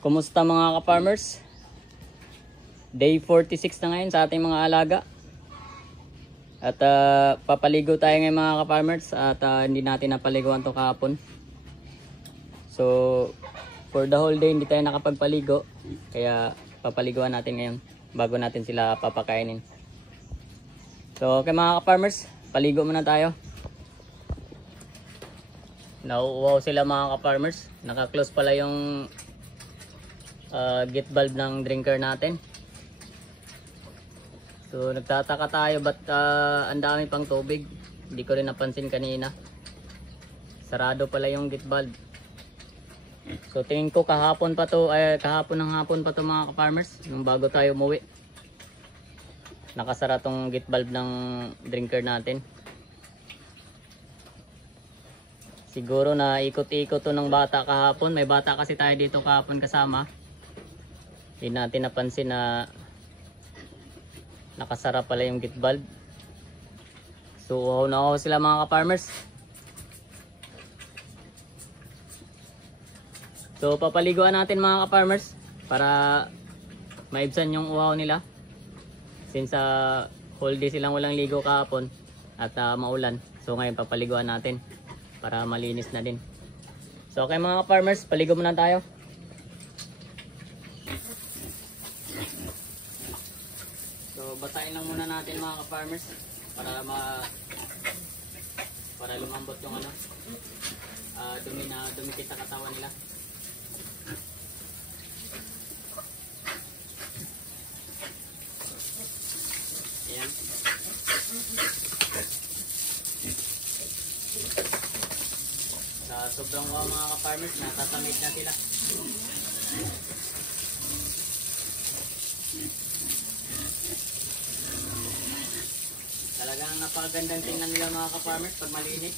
Kumusta mga ka-farmers? Day 46 na ngayon sa ating mga alaga. At papaligo tayo ngayon mga ka-farmers at hindi natin napaliguan to kahapon. So for the whole day hindi tayo nakapagpaligo. Kaya papaliguan natin ngayon bago natin sila papakainin. So okay mga ka-farmers, paligo muna tayo. Nauuwaw sila mga ka-farmers. Naka-close pala yung gate valve ng drinker natin. So nagtataka tayo ba't ang dami pang tubig. Hindi ko rin napansin kanina. Sarado pala yung gate valve. So tingin ko kahapon pa to, kahapon ng hapon pa to mga ka-farmers, nung bago tayo umuwi. Nakasara tong gate valve ng drinker natin. Siguro na ikot-ikot to ng bata kahapon. May bata kasi tayo dito kahapon kasama. Hindi natin napansin na nakasara pala yung gate valve. So uhaw na uhaw sila mga ka-farmers. So papaliguan natin mga ka-farmers para maibsan yung uhaw nila. Since whole day silang walang ligo kahapon at maulan. So ngayon papaliguan natin para malinis na din. So okay mga ka-farmers, paligo muna tayo. So basahin lang muna natin mga ka-farmers para lumambot yung dumi na dumikit sa katawan nila. Ayan. Sa sobrang mga ka-farmers, natatamid na sila. Talagang napakagandang tingnan nila mga ka-farmers pag malinis.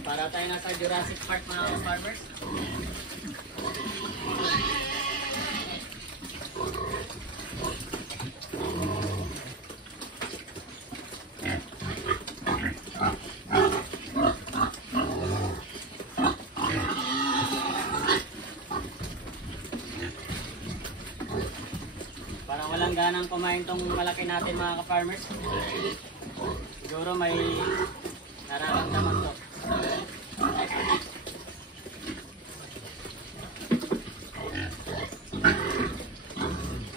Para tayo nasa Jurassic Park mga farmers. Parang walang ganang kumain tong malaki natin mga ka-farmers. Siguro may nararamdaman to.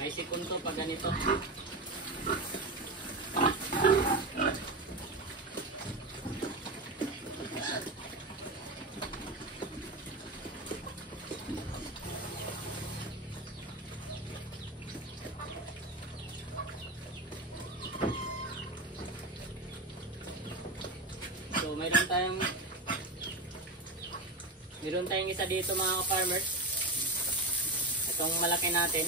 May sikon to pag ganito. So mayroon tayong isa dito mga ka-farmers. Itong malaki natin.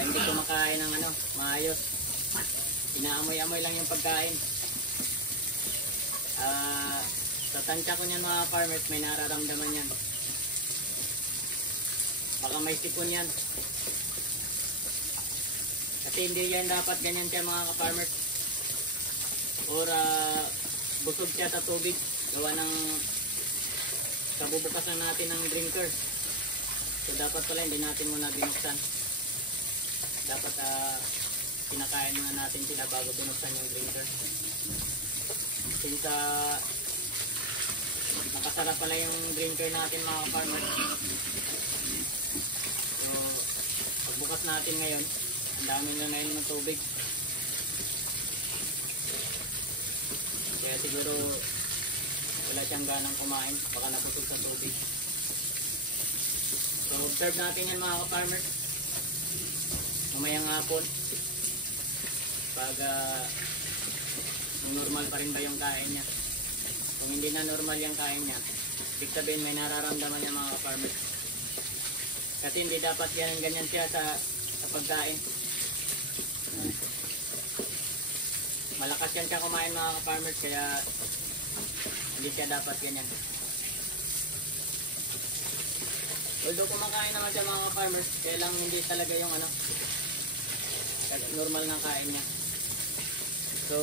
Hindi kumakain ng maayos. Inaamoy-amoy lang yung pagkain. Sa tansya ko niyan mga farmers, may nararamdaman yan. Baka may sipon yan. Kasi hindi yan dapat ganyan siya mga ka-farmers. Or busog siya sa tubig. Gawa ng kabubukasan natin ng drinker. So dapat pala hindi natin muna binuksan. Dapat kinakain muna natin sila bago binuksan yung drinker. Since nakasarap pala yung drinker natin mga farmers. So pagbukas natin ngayon, ang dami na ngayon ng tubig. Kaya siguro wala siyang ganang kumain, baka napusog sa tubig. So observe natin yan mga ka-farmers. Mamayang hapon, pag normal pa rin ba yung kain niya. Kung hindi na normal yung kain niya, ibig sabihin may nararamdaman niya mga ka-farmers. Kasi hindi dapat ganyan siya sa pagkain. Malakas yan siya kumain mga ka-farmers, kaya hindi siya dapat ganyan. Although kumakain naman siya mga ka-farmers, kaya lang hindi talaga yung normal na kain niya. So,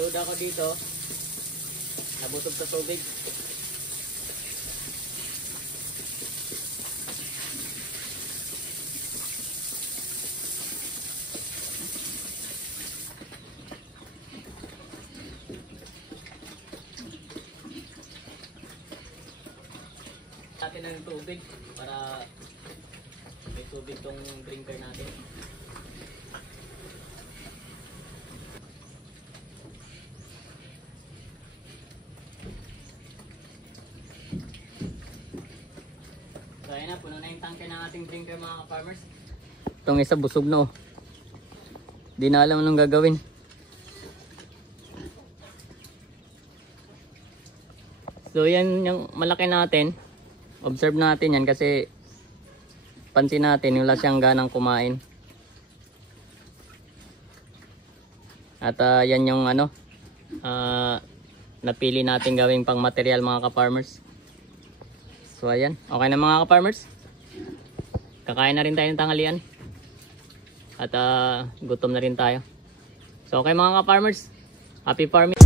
load ako dito. Nabusog sa tubig. Natin na yung tubig para may tubig tong drinker natin. So ayan na, puno na yung tangke ng ating drinker mga farmers. Itong isa busog na oh. Di na alam anong gagawin. So yan yung malaki natin. Observe natin yan kasi pansin natin wala siyang ganang kumain. At yan yung napili natin gawing pang material mga ka-farmers. So ayan, okay na mga ka-farmers. Kakain na rin tayo ng tanghalian. At gutom na rin tayo. So okay mga ka-farmers, happy farming.